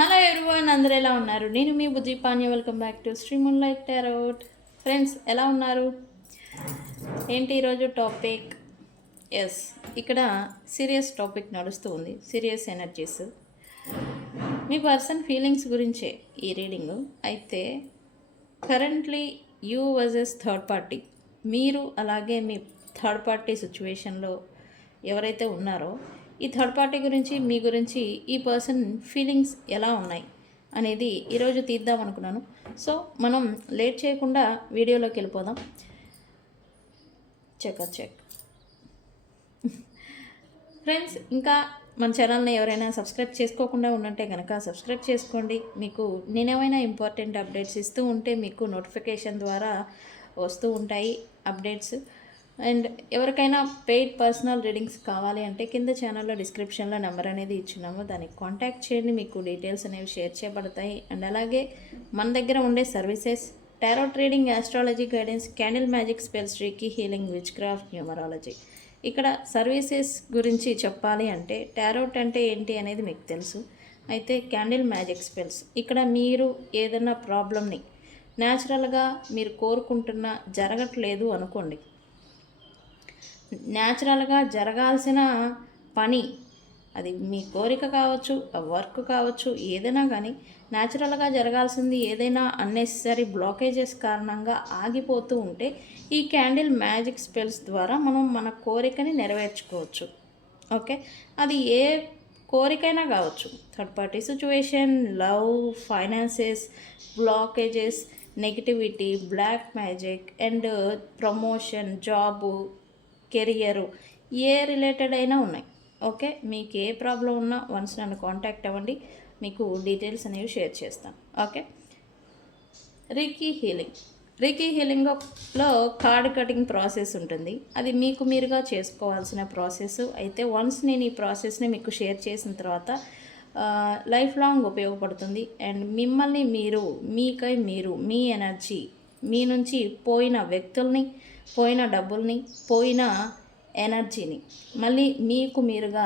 Hello everyone, అందరూ ఎలా ఉన్నారు? నేను మీ Bujji Panya. Welcome back to Sri moonlight tarot. Friends, ఎలా ఉన్నారు? ఏంటి ఈరోజు టాపిక్? ఎస్, ఇక్కడ సీరియస్ టాపిక్ నడుస్తూ ఉంది. సీరియస్ ఎనర్జీస్, మీ పర్సన్ ఫీలింగ్స్ గురించే ఈ రీడింగు. అయితే currently you versus third party, మీరు అలాగే మీ థర్డ్ పార్టీ సిచ్యువేషన్లో ఎవరైతే ఉన్నారో ఈ థర్డ్ పార్టీ గురించి, మీ గురించి ఈ పర్సన్ ఫీలింగ్స్ ఎలా ఉన్నాయి అనేది ఈరోజు తీద్దాం అనుకున్నాను. సో మనం లేట్ చేయకుండా వీడియోలోకి వెళ్ళిపోదాం. చెక్ ఫ్రెండ్స్, ఇంకా మన ఛానల్ని ఎవరైనా సబ్స్క్రైబ్ చేసుకోకుండా ఉన్నట్టే కనుక సబ్స్క్రైబ్ చేసుకోండి. మీకు నేనేమైనా ఇంపార్టెంట్ అప్డేట్స్ ఇస్తూ ఉంటే మీకు నోటిఫికేషన్ ద్వారా వస్తూ ఉంటాయి అప్డేట్స్. అండ్ ఎవరికైనా పెయిడ్ పర్సనల్ రీడింగ్స్ కావాలి అంటే కింద ఛానల్లో డిస్క్రిప్షన్లో నెంబర్ అనేది ఇచ్చినాము, దానికి కాంటాక్ట్ చేయండి. మీకు డీటెయిల్స్ అనేవి షేర్ చేయబడతాయి. అండ్ అలాగే మన దగ్గర ఉండే services tarot trading, astrology guidance, candle magic spells, reiki healing, which craft, numerology. ఇక్కడ సర్వీసెస్ గురించి చెప్పాలి అంటే టారోట్ అంటే ఏంటి అనేది మీకు తెలుసు. అయితే క్యాండిల్ మ్యాజిక్ స్పెల్స్, ఇక్కడ మీరు ఏదైనా ప్రాబ్లమ్ని న్యాచురల్గా మీరు కోరుకుంటున్న జరగట్లేదు అనుకోండి, న్యాచురల్గా జరగాల్సిన పని, అది మీ కోరిక కావచ్చు, వర్క్ కావచ్చు, ఏదైనా కానీ న్యాచురల్గా జరగాల్సింది ఏదైనా అన్నెసరీ బ్లాకేజెస్ కారణంగా ఆగిపోతూ ఉంటే ఈ క్యాండిల్ మ్యాజిక్ స్పెల్స్ ద్వారా మనం మన కోరికని నెరవేర్చుకోవచ్చు. ఓకే, అది ఏ కోరికైనా కావచ్చు. Third party situation, love, finances, blockages, negativity, black magic and promotion, job, career, ఏ రిలేటెడ్ అయినా ఉన్నాయి. ఓకే, మీకు ఏ ప్రాబ్లం ఉన్నా వన్స్ నన్ను కాంటాక్ట్ అవ్వండి, మీకు డీటెయిల్స్ అనేవి షేర్ చేస్తాను. ఓకే, రీకీ హీలింగ్లో కార్డ్ కటింగ్ ప్రాసెస్ ఉంటుంది. అది మీకు మీరుగా చేసుకోవాల్సిన ప్రాసెస్. అయితే వన్స్ నేను ఈ ప్రాసెస్ని మీకు షేర్ చేసిన తర్వాత లైఫ్ లాంగ్ ఉపయోగపడుతుంది. అండ్ మిమ్మల్ని మీరు, మీకై మీరు, మీ ఎనర్జీ, మీ నుంచి పోయిన వ్యక్తుల్ని, పోయిన డబ్బుల్ని, పోయిన ఎనర్జీని మళ్ళీ మీకు మీరుగా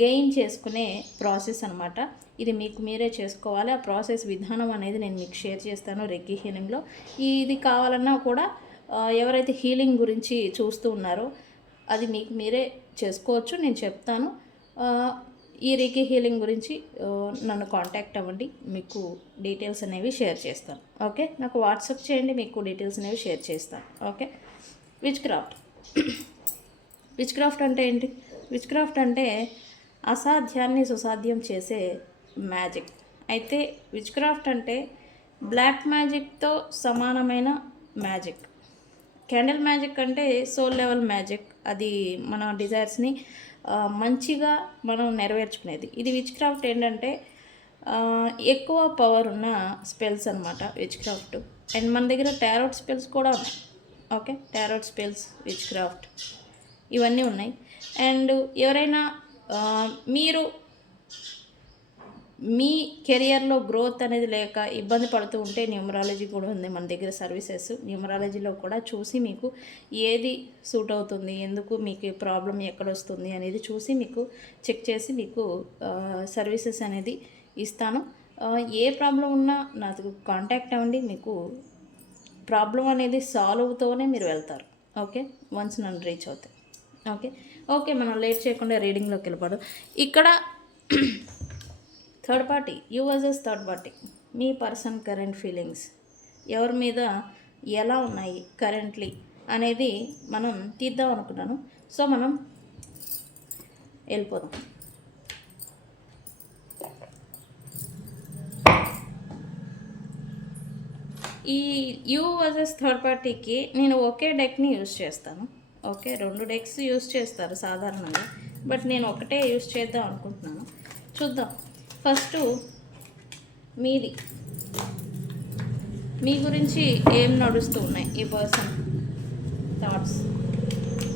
గెయిన్ చేసుకునే ప్రాసెస్ అనమాట. ఇది మీకు మీరే చేసుకోవాలి. ఆ ప్రాసెస్ విధానం అనేది నేను మీకు షేర్ చేస్తాను రీకీ హీలింగ్లో. ఇది కావాలన్నా కూడా ఎవరైతే హీలింగ్ గురించి చూస్తూ ఉన్నారో అది మీకు మీరే చేసుకోవచ్చు, నేను చెప్తాను. ఈ రీకీ హీలింగ్ గురించి నన్ను కాంటాక్ట్ అవ్వండి, మీకు డీటెయిల్స్ అనేవి షేర్ చేస్తాను. ఓకే, నాకు వాట్సాప్ చేయండి, మీకు డీటెయిల్స్ అనేవి షేర్ చేస్తాను. ఓకే, విచ్ క్రాఫ్ట్ అంటే ఏంటి? విచ్ క్రాఫ్ట్ అంటే అసాధ్యాన్ని సుసాధ్యం చేసే మ్యాజిక్. అయితే విచ్ క్రాఫ్ట్ అంటే బ్లాక్ మ్యాజిక్తో సమానమైన మ్యాజిక్. క్యాండిల్ మ్యాజిక్ అంటే సోల్ లెవెల్ మ్యాజిక్, అది మన డిజైర్స్ని మంచిగా మనం నెరవేర్చుకునేది. ఇది విచ్ క్రాఫ్ట్ ఏంటంటే ఎక్కువ పవర్ ఉన్న స్పెల్స్ అనమాట విచ్ క్రాఫ్ట్. అండ్ మన దగ్గర టారోట్ స్పెల్స్ కూడా ఉన్నాయి. Okay, tarot spells, which craft, ఇవన్నీ ఉన్నాయి. అండ్ ఎవరైనా మీరు మీ కెరియర్లో గ్రోత్ అనేది లేక ఇబ్బంది పడుతూ ఉంటే న్యూమరాలజీ కూడా ఉంది మన దగ్గర సర్వీసెస్. న్యూమరాలజీలో కూడా చూసి మీకు ఏది సూట్ అవుతుంది, ఎందుకు మీకు ప్రాబ్లం ఎక్కడ వస్తుంది అనేది చూసి మీకు చెక్ చేసి మీకు సర్వీసెస్ అనేది ఇస్తాను. ఏ ప్రాబ్లం ఉన్నా నాకు కాంటాక్ట్ అవ్వండి, మీకు ప్రాబ్లం అనేది సాల్వ్ అవుతూనే మీరు వెళ్తారు. ఓకే, వన్స్ నన్ను రీచ్ అవుతాయి. ఓకే, మనం లేట్ చేయకుండా రీడింగ్లోకి వెళ్ళిపోదాం. ఇక్కడ third party, you versus third party, me person current feelings ఎవరి మీద ఎలా ఉన్నాయి కరెంట్లీ అనేది మనం తీద్దాం అనుకున్నాను. సో మనం వెళ్ళిపోదాం. ఈ యూ వర్సెస్ థర్డ్ పార్టీకి నేను ఒకే డెక్ని యూజ్ చేస్తాను. ఓకే, 2 డెక్స్ యూజ్ చేస్తారు సాధారణంగా, బట్ నేను ఒకటే యూజ్ చేద్దాం అనుకుంటున్నాను. చూద్దాం. ఫస్ట్ మీది, మీ గురించి ఏం నడుస్తూ ఉన్నాయి ఈ person thoughts.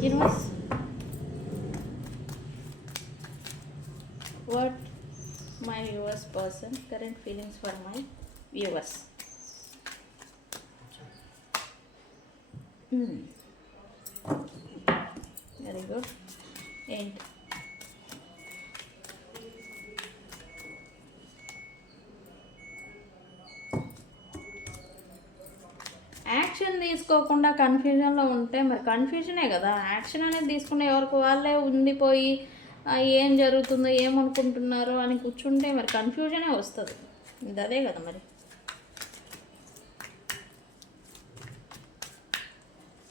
Universe, what my viewers person current feelings for my viewers. Very good. ఏంటి డెసిషన్ తీసుకోకుండా కన్ఫ్యూజన్లో ఉంటే మరి కన్ఫ్యూజనే కదా. యాక్షన్ అనేది తీసుకుంటే ఎవరికి వాళ్ళే ఉండిపోయి ఏం జరుగుతుందో ఏమనుకుంటున్నారో అని కూర్చుంటే మరి కన్ఫ్యూజనే వస్తుంది. ఇది అదే కదా మరి.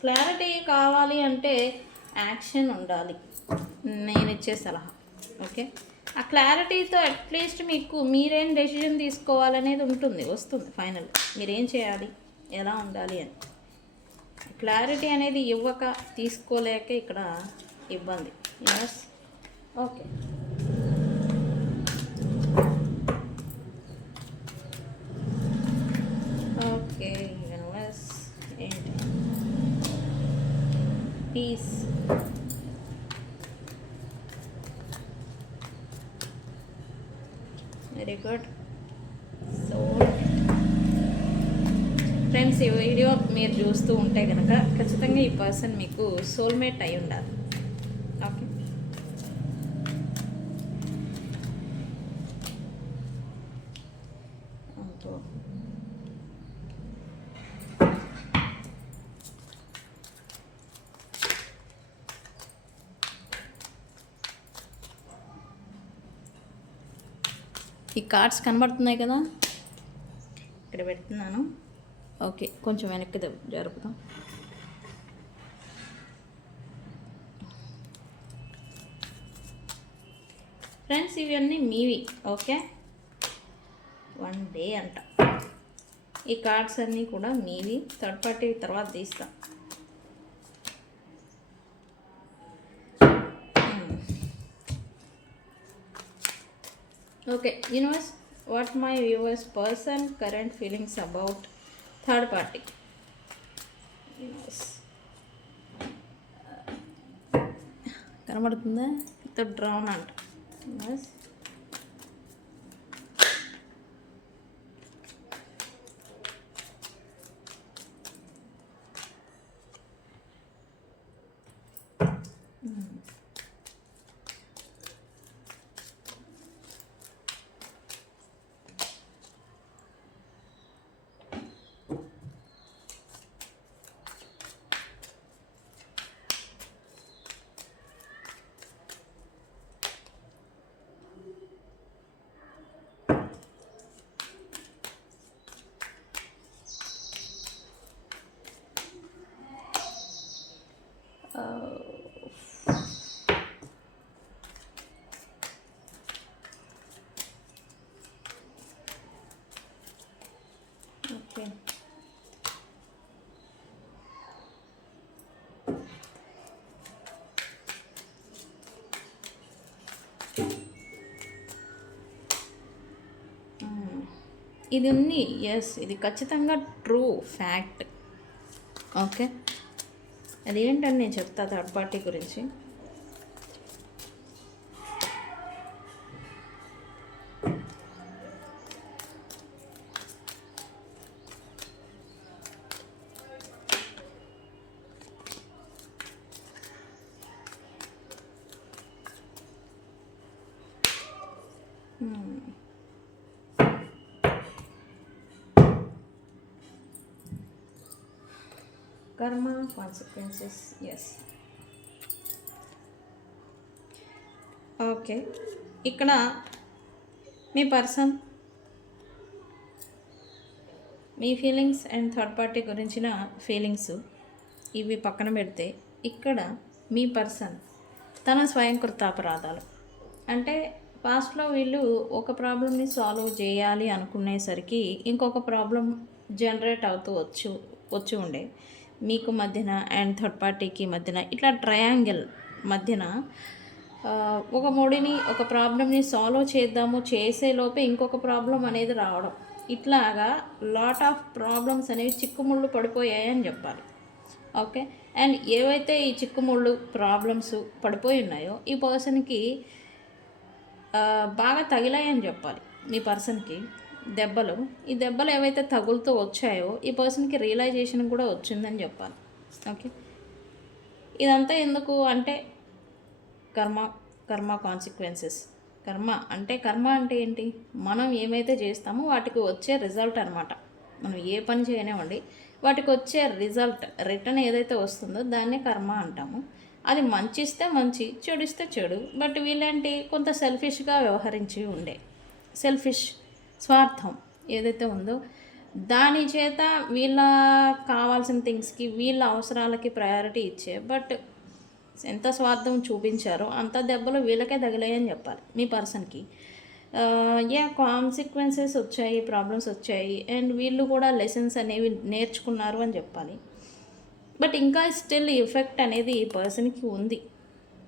క్లారిటీ కావాలి అంటే యాక్షన్ ఉండాలి, నేను ఇచ్చే సలహా. ఓకే, ఆ క్లారిటీతో అట్లీస్ట్ మీకు మీరేం డెసిషన్ తీసుకోవాలనేది వస్తుంది ఫైనల్. మీరేం చేయాలి, ఎలా ఉండాలి అని క్లారిటీ అనేది ఇవ్వక తీసుకోలేక ఇక్కడ ఇబ్బంది. Yes, okay. ఓకే, యూనివర్స్ ఏంటి? Peace. Very good. So friends, ఈ వీడియో మీరు చూస్తూ ఉంటే కనుక ఖచ్చితంగా ఈ పర్సన్ మీకు సోల్మేట్ అయి ఉండాలి. ఓకే, ఈ కార్డ్స్ కనబడుతున్నాయి కదా, ఇక్కడ పెడుతున్నాను. ఓకే, కొంచెం వెనక్కి జరుపుతాం. ఫ్రెండ్స్, ఇవన్నీ మీవి. ఓకే, 1 డే అంట. ఈ కార్డ్స్ అన్నీ కూడా మీవి. థర్డ్ పార్టీ తర్వాత తీస్తాం. Okay universe, what my viewers person current feelings about third party. కనబడుతుందా? ఇంత డ్రాన్ అంట. Universe, okay. ఇది ఉంది. ఎస్, ఇది ఖచ్చితంగా ట్రూ ఫ్యాక్ట్. ఓకే, అదేంటని నేను చెప్తా థర్డ్ పార్టీ గురించి. కర్మ, కాన్సిక్వెన్సెస్. Yes, okay. ఇక్కడ మీ పర్సన్ మీ ఫీలింగ్స్ అండ్ థర్డ్ పార్టీ గురించిన ఫీలింగ్స్ ఇవి పక్కన పెడితే, ఇక్కడ మీ పర్సన్ తన స్వయంకృత అపరాధాలు అంటే పాస్ట్లో వీళ్ళు ఒక ప్రాబ్లమ్ని సాల్వ్ చేయాలి అనుకునేసరికి ఇంకొక ప్రాబ్లం జనరేట్ అవుతూ వచ్చి ఉండే మీకు మధ్యన అండ్ థర్డ్ పార్టీకి మధ్యన ఇట్లా ట్రయాంగిల్ మధ్యన ఒక ముడిని ఒక ప్రాబ్లమ్ని సాల్వ్ చేసేలోపే ఇంకొక ప్రాబ్లం అనేది రావడం, ఇట్లాగా లాట్ ఆఫ్ ప్రాబ్లమ్స్ అనేవి చిక్కుముళ్ళు పడిపోయాయని చెప్పాలి. ఓకే, అండ్ ఏవైతే ఈ చిక్కుముళ్ళు ప్రాబ్లమ్స్ పడిపోయి ఉన్నాయో ఈ పర్సన్కి బాగా తగిలాయని చెప్పాలి. మీ పర్సన్కి దెబ్బలు, ఈ దెబ్బలు ఏవైతే తగులుతూ వచ్చాయో ఈ పర్సన్కి రియలైజేషన్ కూడా వచ్చిందని చెప్పాలి. ఓకే, ఇదంతా ఎందుకు అంటే కర్మ కాన్సిక్వెన్సెస్. కర్మ అంటే ఏంటి? మనం ఏమైతే చేస్తామో వాటికి వచ్చే రిజల్ట్ అనమాట. మనం ఏ పని చేయనివ్వండి, వాటికి వచ్చే రిజల్ట్ రిటర్న్ ఏదైతే వస్తుందో దాన్నే కర్మ అంటాము. అది మంచి ఇస్తే మంచి, చెడు ఇస్తే చెడు. బట్ వీళ్ళేంటి కొంత సెల్ఫిష్గా వ్యవహరించి ఉండే సెల్ఫిష్ స్వార్థం ఏదైతే ఉందో దాని చేత వీళ్ళ కావాల్సిన థింగ్స్కి వీళ్ళ అవసరాలకి ప్రయారిటీ ఇచ్చే బట్ ఎంత స్వార్థం చూపించారో అంత దెబ్బలు వీళ్ళకే తగిలాయని చెప్పాలి మీ పర్సన్కి. కాన్సిక్వెన్సెస్ వచ్చాయి, ప్రాబ్లమ్స్ వచ్చాయి అండ్ వీళ్ళు కూడా లెసన్స్ అనేవి నేర్చుకున్నారు అని చెప్పాలి. బట్ ఇంకా స్టిల్ ఎఫెక్ట్ అనేది ఈ పర్సన్కి ఉంది,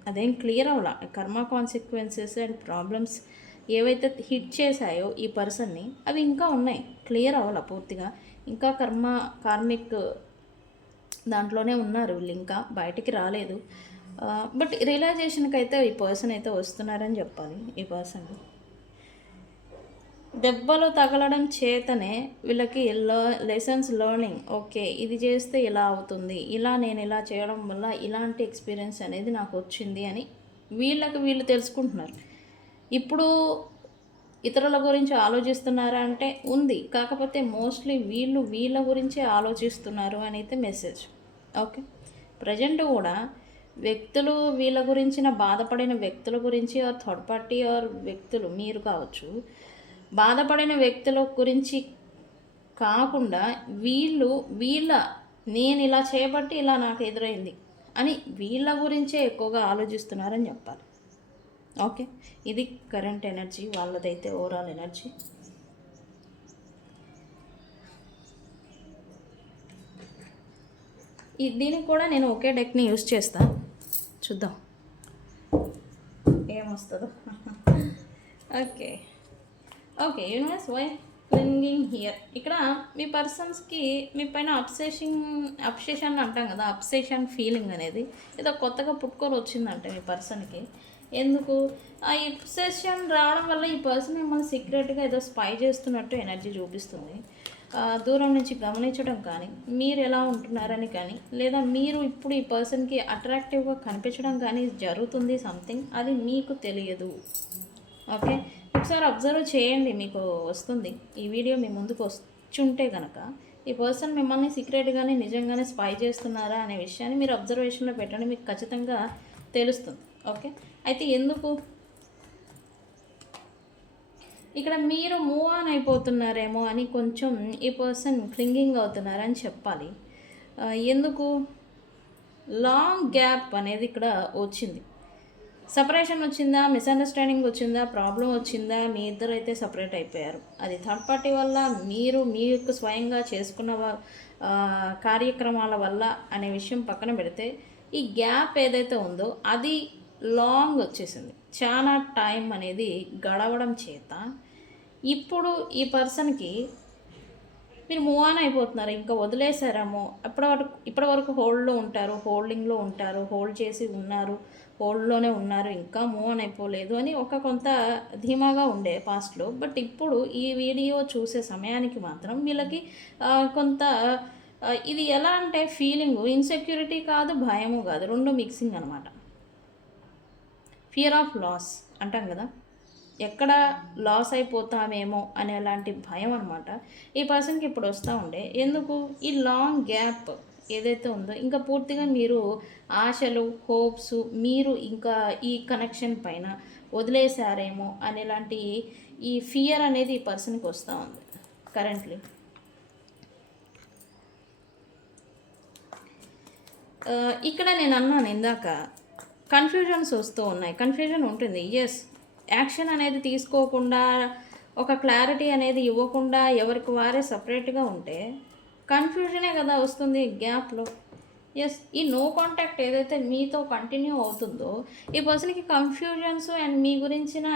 అదేం క్లియర్ అవ్వాల. కర్మ కాన్సిక్వెన్సెస్ అండ్ ప్రాబ్లమ్స్ ఏవైతే హిట్ చేశాయో ఈ పర్సన్ని అవి ఇంకా ఉన్నాయి, క్లియర్ అవ్వాల పూర్తిగా. ఇంకా కార్మిక్ దాంట్లోనే ఉన్నారు వీళ్ళు, ఇంకా బయటికి రాలేదు. బట్ రియలైజేషన్కి అయితే ఈ పర్సన్ అయితే వస్తున్నారని చెప్పాలి. ఈ పర్సన్ దెబ్బలు తగలడం చేతనే వీళ్ళకి లెసన్స్ లెర్నింగ్, ఓకే ఇది చేస్తే ఇలా అవుతుంది, నేను ఇలా చేయడం వల్ల ఇలాంటి ఎక్స్పీరియన్స్ అనేది నాకు వచ్చింది అని వీళ్ళు తెలుసుకుంటున్నారు. ఇప్పుడు ఇతరుల గురించి ఆలోచిస్తున్నారా అంటే ఉంది, కాకపోతే మోస్ట్లీ వీళ్ళ గురించే ఆలోచిస్తున్నారు అని అయితే మెసేజ్. ఓకే, ప్రజెంట్ కూడా వ్యక్తులు వీళ్ళ గురించిన బాధపడిన వ్యక్తుల గురించి ఆర్ థర్డ్ పార్టీ ఆర్ వ్యక్తులు మీరు కావచ్చు, బాధపడిన వ్యక్తుల గురించి కాకుండా నేను ఇలా చేయబట్టి ఇలా నాకు ఎదురైంది అని వీళ్ళ గురించే ఎక్కువగా ఆలోచిస్తున్నారని చెప్పాలి. ఓకే, ఇది కరెంట్ ఎనర్జీ వాళ్ళదైతే, ఓవరాల్ ఎనర్జీ. దీనికి కూడా నేను ఒకే డెక్ని యూజ్ చేస్తాను, చూద్దాం ఏమొస్తుందో. Okay universe why clinging here. ఇక్కడ మీ పర్సన్స్కి మీ పైన అబ్సెషన్ అంటాం కదా, అబ్సెషన్ ఫీలింగ్ అనేది ఏదో కొత్తగా పుట్టుకొని వచ్చిందంటే మీ పర్సన్కి. ఎందుకు ఆ అబ్సెషన్ రావడం వల్ల ఈ పర్సన్ మిమ్మల్ని సీక్రెట్గా ఏదో స్పై చేస్తున్నట్టు ఎనర్జీ చూపిస్తుంది. దూరం నుంచి గమనించడం కానీ, మీరు ఎలా ఉంటున్నారని కానీ, లేదా మీరు ఇప్పుడు ఈ పర్సన్కి అట్రాక్టివ్గా కనిపించడం కానీ జరుగుతుంది సంథింగ్, అది మీకు తెలియదు. ఓకే, ఒకసారి అబ్జర్వ్ చేయండి, మీకు వస్తుంది. ఈ వీడియో మీ ముందుకు వచ్చుంటే కనుక ఈ పర్సన్ మిమ్మల్ని సీక్రెట్గానే నిజంగానే స్పై చేస్తున్నారా అనే విషయాన్ని మీరు అబ్జర్వేషన్లో పెట్టండి, మీకు ఖచ్చితంగా తెలుస్తుంది. ఓకే, అయితే ఎందుకు ఇక్కడ మీరు మూవ్ ఆన్ అయిపోతున్నారేమో అని కొంచెం ఈ పర్సన్ క్లింగింగ్ అవుతున్నారని చెప్పాలి. ఎందుకు లాంగ్ గ్యాప్ అనేది ఇక్కడ వచ్చింది. సపరేషన్ వచ్చిందా, మిస్అండర్స్టాండింగ్ వచ్చిందా, ప్రాబ్లం వచ్చిందా, మీ ఇద్దరు అయితే సపరేట్ అయిపోయారు. అది థర్డ్ పార్టీ వల్ల, మీకు స్వయంగా చేసుకున్న కార్యక్రమాల వల్ల అనే విషయం పక్కన పెడితే ఈ గ్యాప్ ఏదైతే ఉందో అది లాంగ్ వచ్చేసింది. చాలా టైం అనేది గడవడం చేత ఇప్పుడు ఈ పర్సన్కి మీరు మూవ్ ఆన్ అయిపోతున్నారు, ఇంకా వదిలేసారేమో. ఇప్పటి వరకు హోల్డింగ్లో ఉంటారు, హోల్డ్ చేసి ఉన్నారు, హోల్డ్లోనే ఉన్నారు, ఇంకా మూవ్ ఆన్ అయిపోలేదు అని కొంత ధీమాగా ఉండే పాస్ట్లో. బట్ ఇప్పుడు ఈ వీడియో చూసే సమయానికి మాత్రం వీళ్ళకి కొంత ఇది ఎలా అంటే ఫీలింగ్ ఇన్సెక్యూరిటీ కాదు, భయము కాదు, రెండు మిక్సింగ్ అనమాట. ఫియర్ ఆఫ్ లాస్ అంటాం కదా, ఎక్కడ లాస్ అయిపోతామేమో అనేలాంటి భయం అనమాట ఈ పర్సన్కి ఇప్పుడు వస్తూ ఉండే. ఎందుకు ఈ లాంగ్ గ్యాప్ ఏదైతే ఉందో ఇంకా పూర్తిగా మీరు ఆశలు, హోప్స్ మీరు ఇంకా ఈ కనెక్షన్ పైన వదిలేశారేమో అనేలాంటి ఈ ఫియర్ అనేది ఈ పర్సన్కి వస్తూ ఉంది కరెంట్లీ. ఇక్కడ నేను అన్నాను ఇందాక కన్ఫ్యూజన్స్ వస్తూ ఉన్నాయి, కన్ఫ్యూజన్ ఉంటుంది. ఎస్, యాక్షన్ అనేది తీసుకోకుండా ఒక క్లారిటీ అనేది ఇవ్వకుండా ఎవరికి వారే సపరేట్గా ఉంటే కన్ఫ్యూజనే కదా వస్తుంది గ్యాప్లో. ఎస్, ఈ నో కాంటాక్ట్ ఏదైతే మీతో కంటిన్యూ అవుతుందో ఈ పర్సన్కి కన్ఫ్యూజన్స్ అండ్ మీ గురించిన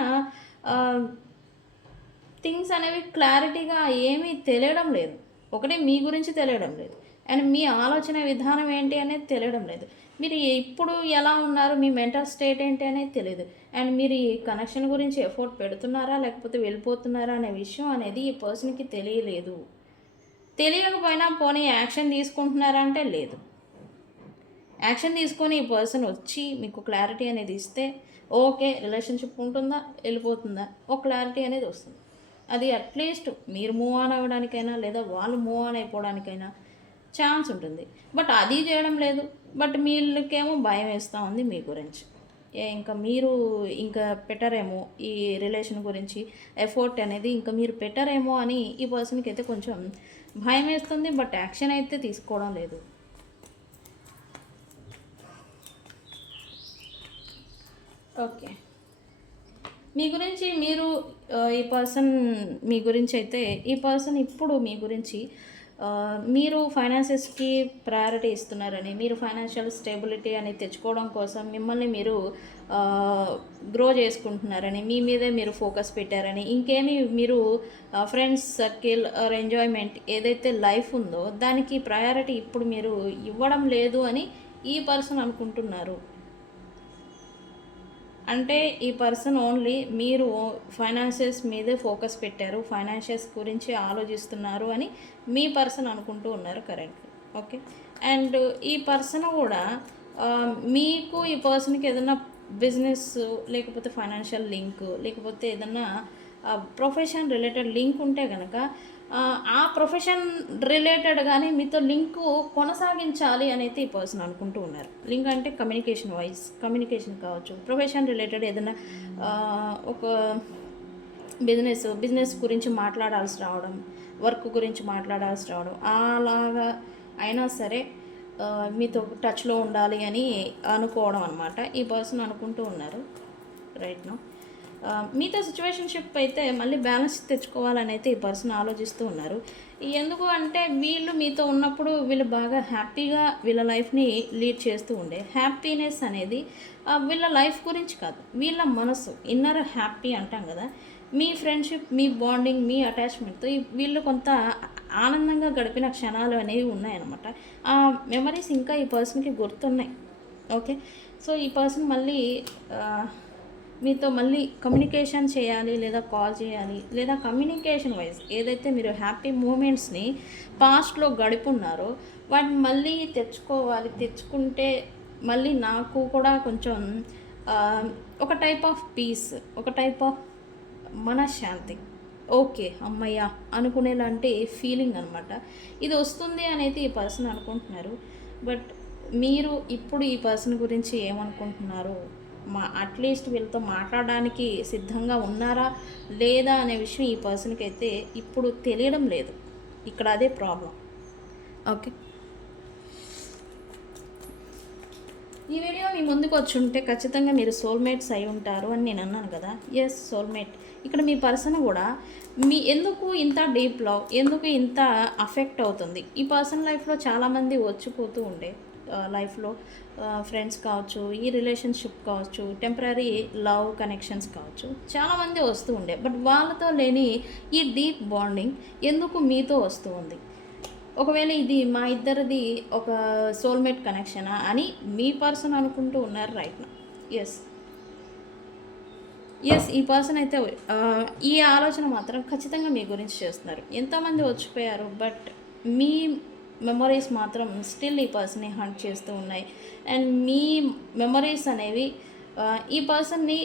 థింగ్స్ అనేవి క్లారిటీగా ఏమీ తెలియడం లేదు. ఒకటే మీ గురించి తెలియడం లేదు అండ్ మీ ఆలోచన విధానం ఏంటి అనేది తెలియడం లేదు. మీరు ఇప్పుడు ఎలా ఉన్నారు, మీ మెంటల్ స్టేట్ ఏంటి అనేది తెలియదు. అండ్ మీరు ఈ కనెక్షన్ గురించి ఎఫర్ట్ పెడుతున్నారా లేకపోతే వెళ్ళిపోతున్నారా అనే విషయం అనేది ఈ పర్సన్కి తెలియలేదు. తెలియకపోయినా పోనీ యాక్షన్ తీసుకుంటున్నారా అంటే లేదు. యాక్షన్ తీసుకొని ఈ పర్సన్ వచ్చి మీకు క్లారిటీ అనేది ఇస్తే ఓకే, రిలేషన్షిప్ ఉంటుందా, వెళ్ళిపోతుందా, ఒక క్లారిటీ అనేది వస్తుంది. అది అట్లీస్ట్ మీరు మూవ్ ఆన్ అవ్వడానికైనా లేదా వాళ్ళు మూవ్ ఆన్ అయిపోవడానికైనా ఛాన్స్ ఉంటుంది. బట్ అది చేయడం లేదు. బట్ వీళ్ళకేమో భయం వేస్తూ ఉంది మీ గురించి. ఇంకా మీరు ఇంకా పెట్టరేమో ఈ రిలేషన్ గురించి ఎఫర్ట్ అనేది ఇంకా మీరు పెట్టరేమో అని ఈ పర్సన్కి అయితే కొంచెం భయం వేస్తుంది. బట్ యాక్షన్ అయితే తీసుకోవడం లేదు. ఓకే, మీ గురించి మీరు ఈ పర్సన్ మీ గురించి అయితే ఈ పర్సన్ ఇప్పుడు మీ గురించి మీరు ఫైనాన్సెస్కి ప్రయారిటీ ఇస్తున్నారని, మీరు ఫైనాన్షియల్ స్టేబిలిటీ అని తెచ్చుకోవడం కోసం మిమ్మల్ని మీరు గ్రో చేసుకుంటున్నారని, మీ మీదే మీరు ఫోకస్ పెట్టారని, ఇంకేమి మీరు ఫ్రెండ్స్ సర్కిల్ ఆర్ ఎంజాయ్మెంట్ ఏదైతే లైఫ్ ఉందో దానికి ప్రయారిటీ ఇప్పుడు మీరు ఇవ్వడం లేదు అని ఈ పర్సన్ అనుకుంటున్నారు. అంటే ఈ పర్సన్ ఓన్లీ మీరు ఫైనాన్షియల్స్ మీదే ఫోకస్ పెట్టారు, ఫైనాన్షియల్స్ గురించి ఆలోచిస్తున్నారు అని మీ పర్సన్ అనుకుంటూ ఉన్నారు కరెంట్లీ. ఓకే, అండ్ ఈ పర్సన్ కూడా మీకు ఈ పర్సన్కి ఏదైనా బిజినెస్ లేకపోతే ఫైనాన్షియల్ లింక్ లేకపోతే ఏదైనా ప్రొఫెషన్ రిలేటెడ్ లింక్ ఉంటే కనుక ఆ ప్రొఫెషన్ రిలేటెడ్గానే మీతో లింకు కొనసాగించాలి అనేది ఈ పర్సన్ అనుకుంటూ ఉన్నారు. లింక్ అంటే కమ్యూనికేషన్ కావచ్చు, ప్రొఫెషన్ రిలేటెడ్ ఏదైనా ఒక బిజినెస్ గురించి మాట్లాడాల్సి రావడం, వర్క్ గురించి మాట్లాడాల్సి రావడం, అలాగా అయినా సరే మీతో టచ్లో ఉండాలి అని అనుకోవడం అనమాట ఈ పర్సన్ అనుకుంటూ ఉన్నారు రైట్ నౌ. మీతో సిచ్యువేషన్షిప్ అయితే మళ్ళీ బ్యాలెన్స్ తెచ్చుకోవాలని అయితే ఈ పర్సన్ ఆలోచిస్తూ ఉన్నారు. ఎందుకు అంటే వీళ్ళు మీతో ఉన్నప్పుడు వీళ్ళు బాగా హ్యాపీగా వీళ్ళ లైఫ్ని లీడ్ చేస్తూ ఉండే. హ్యాపీనెస్ అనేది వీళ్ళ లైఫ్ గురించి కాదు, వీళ్ళ మనసు ఇన్నర్ హ్యాపీ అంటాం కదా. మీ ఫ్రెండ్షిప్, మీ బాండింగ్, మీ అటాచ్మెంట్తో వీళ్ళు కొంత ఆనందంగా గడిపిన క్షణాలు అనేవి ఉన్నాయన్నమాట. ఆ మెమరీస్ ఇంకా ఈ పర్సన్కి గుర్తున్నాయి. ఓకే, సో ఈ పర్సన్ మళ్ళీ మీతో మళ్ళీ కమ్యూనికేషన్ చేయాలి, లేదా కాల్ చేయాలి, లేదా కమ్యూనికేషన్ వైజ్ ఏదైతే మీరు హ్యాపీ మూమెంట్స్ని పాస్ట్లో గడుపున్నారో వాటిని మళ్ళీ తెచ్చుకుంటే మళ్ళీ నాకు కూడా కొంచెం ఒక టైప్ ఆఫ్ పీస్, ఒక టైప్ ఆఫ్ మనశ్శాంతి, ఓకే అమ్మయ్య అనుకునేలాంటి ఫీలింగ్ అనమాట ఇది వస్తుంది అనేది ఈ పర్సన్ అనుకుంటున్నారు. బట్ మీరు ఇప్పుడు ఈ పర్సన్ గురించి ఏమనుకుంటున్నారు, అట్లీస్ట్ వీళ్ళతో మాట్లాడడానికి సిద్ధంగా ఉన్నారా లేదా అనే విషయం ఈ పర్సన్కి అయితే ఇప్పుడు తెలియడం లేదు. ఇక్కడ అదే ప్రాబ్లం. ఓకే, ఈ వీడియో మీ ముందుకు వచ్చి ఉంటే ఖచ్చితంగా మీరు సోల్మేట్స్ అయి ఉంటారు అని నేను అన్నాను కదా. Yes, soulmate. ఇక్కడ మీ పర్సన్ కూడా ఎందుకు ఇంత డీప్ లవ్, ఎందుకు ఇంత అఫెక్ట్ అవుతుంది. ఈ పర్సన్ లైఫ్లో చాలామంది వచ్చిపోతూ ఉండే లైఫ్లో ఫ్రెండ్స్ కావచ్చు, ఈ రిలేషన్షిప్ కావచ్చు, టెంపరీ లవ్ కనెక్షన్స్ కావచ్చు, చాలామంది వస్తూ ఉండే. బట్ వాళ్ళతో లేని ఈ డీప్ బాండింగ్ ఎందుకు మీతో వస్తూ ఉంది. ఒకవేళ ఇది మా ఇద్దరిది ఒక సోల్మేట్ కనెక్షనా అని మీ పర్సన్ అనుకుంటూ ఉన్నారు రైట్ నా. ఎస్, ఈ పర్సన్ అయితే ఈ ఆలోచన మాత్రం ఖచ్చితంగా మీ గురించి చేస్తున్నారు. ఎంతోమంది వచ్చిపోయారు, బట్ మీ మెమరీస్ మాత్రం స్టిల్ ఈ పర్సన్ని హంట్ చేస్తూ ఉన్నాయి. అండ్ మీ మెమరీస్ అనేవి ఈ పర్సన్ని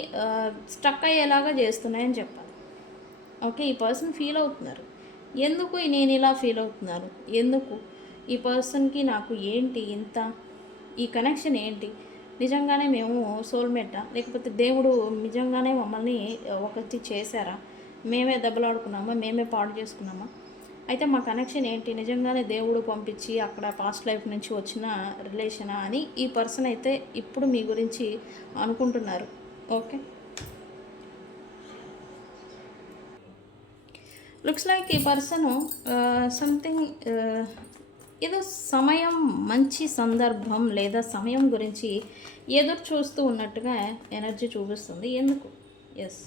స్ట్రక్ అయ్యేలాగా చేస్తున్నాయని చెప్పాలి. ఓకే, ఈ పర్సన్ ఫీల్ అవుతున్నారు. ఎందుకు నేను ఇలా ఫీల్ అవుతున్నారు, ఎందుకు ఈ పర్సన్కి నాకు ఏంటి ఇంత, ఈ కనెక్షన్ ఏంటి, నిజంగానే మేము సోల్మేటా, లేకపోతే దేవుడు నిజంగానే మమ్మల్ని ఒకటి చేశారా, మేమే దెబ్బలాడుకున్నామా, మేమే పాడు చేసుకున్నామా, అయితే మా కనెక్షన్ ఏంటి, నిజంగానే దేవుడు పంపించి అక్కడ పాస్ట్ లైఫ్ నుంచి వచ్చిన రిలేషనా అని ఈ పర్సన్ అయితే ఇప్పుడు మీ గురించి అనుకుంటున్నారు. ఓకే, లుక్స్ లైక్ ఈ పర్సను సంథింగ్ ఏదో సమయం, మంచి సందర్భం లేదా సమయం గురించి ఎదురు చూస్తూ ఉన్నట్టుగా ఎనర్జీ చూపిస్తుంది. ఎందుకు? ఎస్,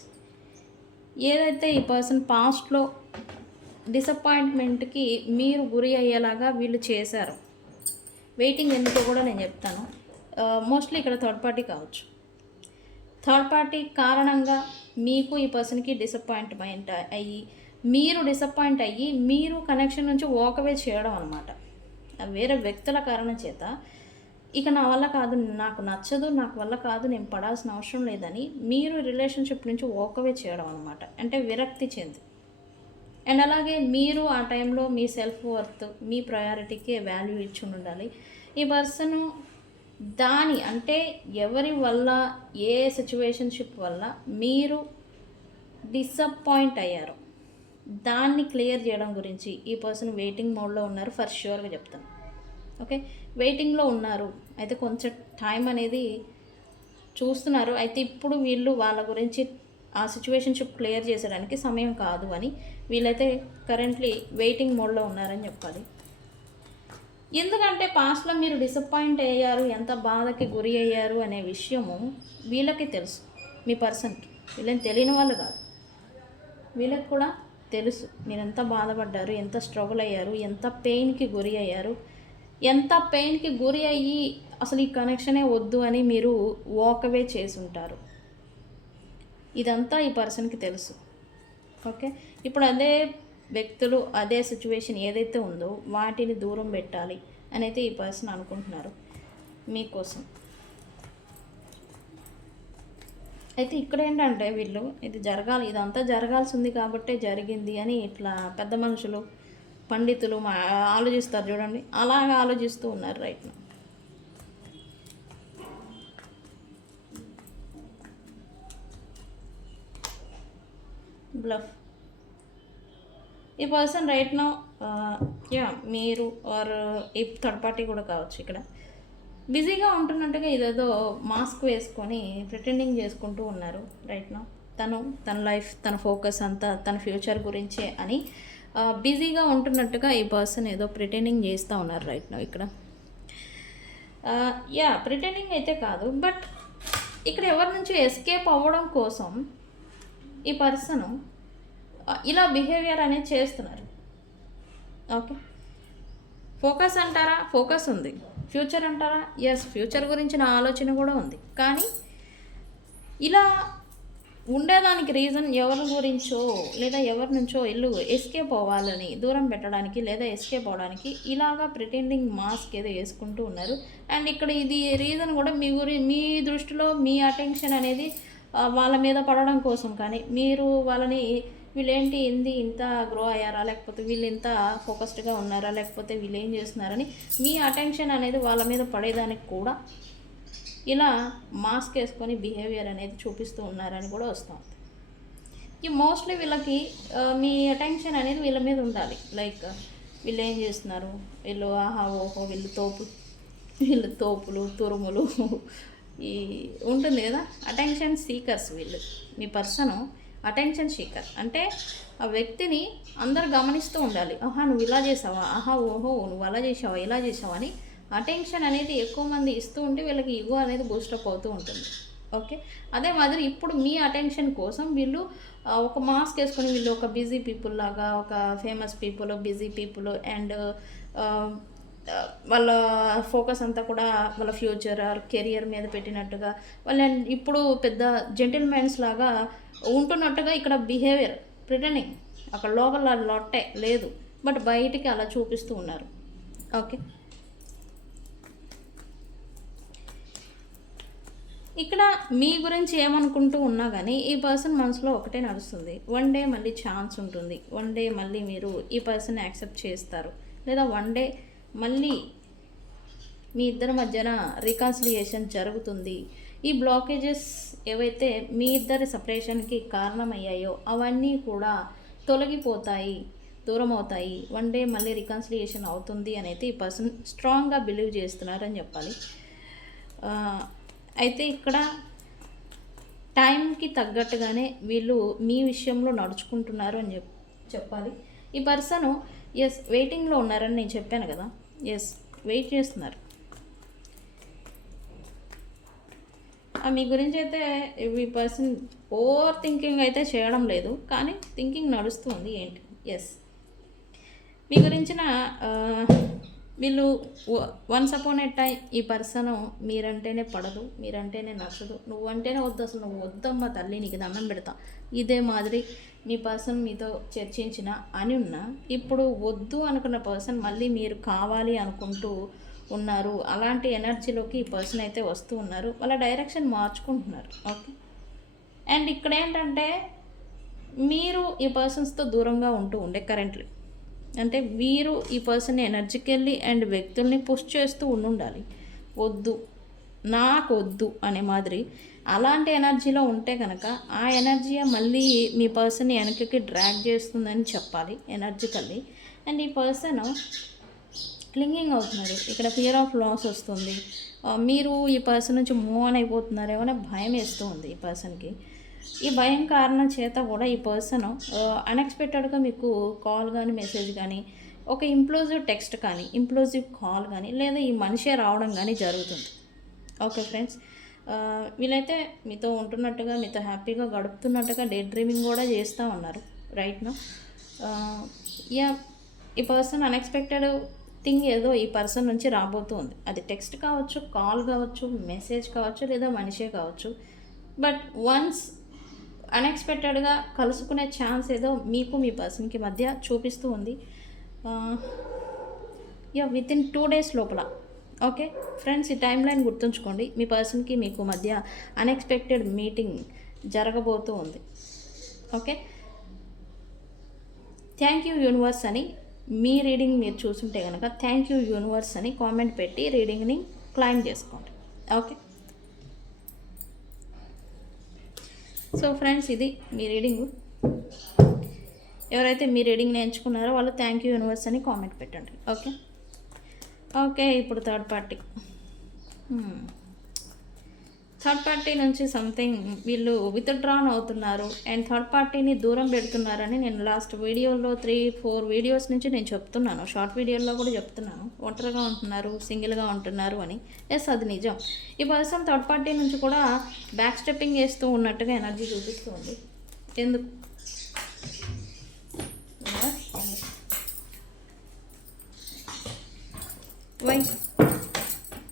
ఏదైతే ఈ పర్సన్ పాస్ట్లో డిసప్పాయింట్మెంట్కి మీరు గురి అయ్యేలాగా వీళ్ళు చేశారు. వెయిటింగ్ ఎందుకో కూడా నేను చెప్తాను. మోస్ట్లీ ఇక్కడ థర్డ్ పార్టీ కావచ్చు. థర్డ్ పార్టీ కారణంగా మీకు ఈ పర్సన్కి డిసప్పాయింట్మెంట్ అయ్యి మీరు కనెక్షన్ నుంచి వాకవే చేయడం అనమాట. వేరే వ్యక్తుల కారణం చేత ఇక నా వల్ల కాదు, నాకు నచ్చదు, నాకు వల్ల కాదు, నేను పడాల్సిన అవసరం లేదని మీరు రిలేషన్షిప్ నుంచి వాకవే చేయడం అనమాట. అంటే విరక్తి చెంది. అండ్ అలాగే మీరు ఆ టైంలో మీ సెల్ఫ్ వర్త్, మీ ప్రయారిటీకి వాల్యూ ఇచ్చి ఉండాలి. ఈ పర్సను అంటే ఎవరి వల్ల, ఏ సిచ్యువేషన్షిప్ వల్ల మీరు డిసప్పాయింట్ అయ్యారు, దాన్ని క్లియర్ చేయడం గురించి ఈ పర్సన్ వెయిటింగ్ మోడ్లో ఉన్నారు. ఫర్ ష్యూర్గా చెప్తాను. ఓకే, వెయిటింగ్లో ఉన్నారు. అయితే కొంచెం టైం అనేది చూస్తున్నారు. అయితే ఇప్పుడు వీళ్ళు వాళ్ళ గురించి ఆ సిచ్యువేషన్షిప్ క్లియర్ చేసేయడానికి సమయం కాదు అని వీళ్ళైతే కరెంట్లీ వెయిటింగ్ మోడ్లో ఉన్నారని చెప్పాలి. ఎందుకంటే పాస్ట్లో మీరు డిసప్పాయింట్ అయ్యారు, ఎంత బాధకి గురి అయ్యారు అనే విషయము వీళ్ళకి తెలుసు. మీ పర్సన్కి వీళ్ళని తెలియని వాళ్ళు కాదు, వీళ్ళకి కూడా తెలుసు మీరు ఎంత బాధపడ్డారు, ఎంత స్ట్రగుల్ అయ్యారు, ఎంత పెయిన్కి గురి అయ్యారు, ఎంత పెయిన్కి గురి అయ్యి అసలు ఈ కనెక్షనే వద్దు అని మీరు వాకవే చేసి ఉంటారు. ఇదంతా ఈ పర్సన్కి తెలుసు. ఓకే, ఇప్పుడు అదే వ్యక్తులు, అదే సిచ్యువేషన్ ఏదైతే ఉందో వాటిని దూరం పెట్టాలి అని అయితే ఈ పర్సన్ అనుకుంటున్నారు మీకోసం. అయితే ఇక్కడ ఏంటంటే వీళ్ళు ఇదంతా జరగాల్సి ఉంది కాబట్టే జరిగింది అని ఇట్లా పెద్ద మనుషులు, పండితులు ఆలోచిస్తారు చూడండి, అలాగా ఆలోచిస్తూ ఉన్నారు రైట్ నా. బ్లఫ్. ఈ పర్సన్ రైట్ నౌ మీరు ఆర్ ఈ థర్డ్ పార్టీ కూడా కావచ్చు, ఇక్కడ బిజీగా ఉంటున్నట్టుగా ఇదేదో మాస్క్ వేసుకొని ప్రిటెండింగ్ చేసుకుంటూ ఉన్నారు రైట్ నౌ. తన లైఫ్, తన ఫోకస్ అంతా తన ఫ్యూచర్ గురించే అని బిజీగా ఉంటున్నట్టుగా ఈ పర్సన్ ఏదో ప్రిటెండింగ్ చేస్తూ ఉన్నారు రైట్ నౌ ఇక్కడ. ప్రిటెండింగ్ అయితే కాదు, బట్ ఇక్కడ ఎవరి నుంచి ఎస్కేప్ అవ్వడం కోసం ఈ పర్సను ఇలా బిహేవియర్ అనేది చేస్తున్నారు. ఓకే, ఫోకస్ అంటారా, ఫోకస్ ఉంది. ఫ్యూచర్ అంటారా, ఎస్ ఫ్యూచర్ గురించిన ఆలోచన కూడా ఉంది. కానీ ఇలా ఉండేదానికి రీజన్ ఎవరి గురించో లేదా ఎవరి నుంచో ఇల్లు ఎస్కేప్ అవ్వాలని, దూరం పెట్టడానికి లేదా ఎస్కేప్ అవ్వడానికి ఇలాగా ప్రిటెండింగ్ మాస్క్ ఏదో వేసుకుంటూ ఉన్నారు. అండ్ ఇక్కడ ఇది రీజన్ కూడా మీ దృష్టిలో మీ అటెన్షన్ అనేది వాళ్ళ మీద పడడం కోసం. కానీ మీరు వాళ్ళని వీళ్ళేంటి ఇంత గ్రో అయ్యారా, లేకపోతే వీళ్ళు ఇంత ఫోకస్డ్గా ఉన్నారా, లేకపోతే వీళ్ళు ఏం చేస్తున్నారని మీ అటెన్షన్ అనేది వాళ్ళ మీద పడేదానికి కూడా ఇలా మాస్క్ వేసుకొని బిహేవియర్ అనేది చూపిస్తూ ఉన్నారని కూడా వస్తుంది. ఈ మోస్ట్లీ వీళ్ళకి మీ అటెన్షన్ అనేది వీళ్ళ మీద ఉండాలి. లైక్ వీళ్ళు ఏం చేస్తున్నారు, వీళ్ళు ఆహా ఓహో, వీళ్ళు తోపులు తురుములు ఈ ఉంటుంది కదా, అటెన్షన్ సీకర్స్ వీళ్ళు. మీ పర్సను అటెన్షన్ సీకర్ అంటే ఆ వ్యక్తిని అందరు గమనిస్తూ ఉండాలి. ఆహా నువ్వు ఇలా చేసావా, ఆహా ఓహో నువ్వు అలా చేసావా, ఇలా చేసావా అని అటెన్షన్ అనేది ఎక్కువ మంది ఇస్తూ ఉంటే వీళ్ళకి ఈగో అనేది బూస్టప్ అవుతూ ఉంటుంది. ఓకే, అదే మాదిరి ఇప్పుడు మీ అటెన్షన్ కోసం వీళ్ళు ఒక మాస్క్ వేసుకొని వీళ్ళు ఒక బిజీ పీపుల్ లాగా, ఒక famous people, busy people and వాళ్ళ ఫోకస్ అంతా కూడా వాళ్ళ ఫ్యూచర్ ఆర్ కెరియర్ మీద పెట్టినట్టుగా వాళ్ళ ఇప్పుడు పెద్ద జెంటిల్మెన్స్ లాగా ఉంటున్నట్టుగా ఇక్కడ బిహేవియర్ ప్రిటెండింగ్, అక్కడ లోపల లొట్టే లేదు బట్ బయటికి అలా చూపిస్తూ ఉన్నారు. ఓకే, ఇక్కడ మీ గురించి ఏమనుకుంటూ ఉన్నా కానీ ఈ పర్సన్ మనసులో ఒకటే నడుస్తుంది, వన్ డే మళ్ళీ ఛాన్స్ ఉంటుంది, వన్ డే మళ్ళీ మీరు ఈ పర్సన్ యాక్సెప్ట్ చేస్తారు, లేదా వన్ డే మళ్ళీ మీ ఇద్దరి మధ్యన రికన్సిలియేషన్ జరుగుతుంది. ఈ బ్లాకేజెస్ ఏవైతే మీ ఇద్దరి సపరేషన్కి కారణమయ్యాయో అవన్నీ కూడా తొలగిపోతాయి, దూరం అవుతాయి, వన్ డే మళ్ళీ రికన్సిలియేషన్ అవుతుంది అని అయితే ఈ పర్సన్ స్ట్రాంగ్గా బిలీవ్ చేస్తున్నారని చెప్పాలి. అయితే ఇక్కడ టైంకి తగ్గట్టుగానే వీళ్ళు మీ విషయంలో నడుచుకుంటున్నారు అని చెప్పాలి. ఈ పర్సను ఎస్ వెయిటింగ్లో ఉన్నారని నేను చెప్పాను కదా, ఎస్ వెయిట్ చేస్తున్నారు. మీ గురించి అయితే ఈ పర్సన్ ఓవర్ థింకింగ్ అయితే చేయడం లేదు, కానీ థింకింగ్ నడుస్తుంది ఏంటి. ఎస్ మీ గురించిన వీళ్ళు వన్స్ అపాన్ ఎ టైం ఈ పర్సన్ మీరంటేనే పడదు, మీరంటేనే నచ్చదు, నువ్వంటేనే వద్దు, అసలు నువ్వు వద్దమ్మా తల్లి నీకు దండం పెడతా, ఇదే మాదిరి మీ పర్సన్ మీతో చర్చించిన అని ఉన్నా ఇప్పుడు వద్దు అనుకున్న పర్సన్ మళ్ళీ మీరు కావాలి అనుకుంటూ ఉన్నారు. అలాంటి ఎనర్జీలోకి ఈ పర్సన్ అయితే వస్తూ ఉన్నారు, వాళ్ళ డైరెక్షన్ మార్చుకుంటున్నారు. ఓకే, అండ్ ఇక్కడ ఏంటంటే మీరు ఈ పర్సన్స్తో దూరంగా ఉండే కరెంట్లీ, అంటే మీరు ఈ పర్సన్ని ఎనర్జికల్లీ అండ్ వ్యక్తుల్ని పుష్ చేస్తూ ఉండాలి. వద్దు, నాకు వద్దు అనే మాదిరి అలాంటి ఎనర్జీలో ఉంటే కనుక ఆ ఎనర్జీ మళ్ళీ మీ పర్సన్ని వెనక్కి డ్రాగ్ చేస్తుందని చెప్పాలి ఎనర్జికల్లీ. అండ్ ఈ పర్సన్ క్లింగింగ్ అవుతున్నారు, ఇక్కడ ఫియర్ ఆఫ్ లాస్ వస్తుంది. మీరు ఈ పర్సన్ నుంచి మూవ్ ఆన్ అయిపోతున్నారేమో అనే భయం వేస్తూ ఉంది ఈ పర్సన్కి. ఈ భయం కారణం చేత కూడా ఈ పర్సన్ అన్ఎక్స్పెక్టెడ్గా మీకు కాల్ కానీ మెసేజ్ కానీ ఒక ఇంప్లోజివ్ టెక్స్ట్ కానీ ఇంప్లోజివ్ కాల్ కానీ లేదా ఈ మనిషే రావడం కానీ జరుగుతుంది. ఓకే ఫ్రెండ్స్, వీళ్ళైతే మీతో ఉంటున్నట్టుగా మీతో హ్యాపీగా గడుపుతున్నట్టుగా డే డ్రీమింగ్ కూడా చేస్తూ ఉన్నారు రైట్ నో. యా, ఈ పర్సన్ అన్ఎక్స్పెక్టెడ్ థింగ్ ఏదో ఈ పర్సన్ నుంచి రాబోతుంది. అది టెక్స్ట్ కావచ్చు, కాల్ కావచ్చు, మెసేజ్ కావచ్చు, లేదా మనిషే కావచ్చు. బట్ వన్స్ అన్ఎక్స్పెక్టెడ్గా కలుసుకునే ఛాన్స్ ఏదో మీకు మీ పర్సన్కి మధ్య చూపిస్తూ ఉంది. యా, వితిన్ 2 days లోపల. ఓకే ఫ్రెండ్స్, ఈ టైం లైన్ గుర్తుంచుకోండి. మీ పర్సన్కి మీకు మధ్య అన్ఎక్స్పెక్టెడ్ మీటింగ్ జరగబోతూ ఉంది. ఓకే, థ్యాంక్ యూ యూనివర్స్ అని మీ రీడింగ్ మీరు చూసుంటే కనుక థ్యాంక్ యూ యూనివర్స్ అని కామెంట్ పెట్టి రీడింగ్ని క్లైమ్ చేసుకోండి. ఓకే, సో ఫ్రెండ్స్, ఇది మీ రీడింగు. ఎవరైతే మీ రీడింగ్ని ఎంచుకున్నారో వాళ్ళు థ్యాంక్ యూ యూనివర్స్ అని కామెంట్ పెట్టండి. ఓకే ఓకే, ఇప్పుడు థర్డ్ పార్టీ నుంచి సంథింగ్ వీళ్ళు విత్డ్రాన్ అవుతున్నారు అండ్ థర్డ్ పార్టీని దూరం పెడుతున్నారని నేను లాస్ట్ వీడియోలో 3-4 వీడియోస్ నుంచి నేను చెప్తున్నాను, షార్ట్ వీడియోలో కూడా చెప్తున్నాను. ఒంటరిగా ఉంటున్నారు, సింగిల్గా ఉంటున్నారు అని. ఎస్, అది నిజం. ఈ పర్సన్ థర్డ్ పార్టీ నుంచి కూడా బ్యాక్ స్టెప్పింగ్ చేస్తూ ఉన్నట్టుగా ఎనర్జీ చూపిస్తుంది. ఎందుకు? వై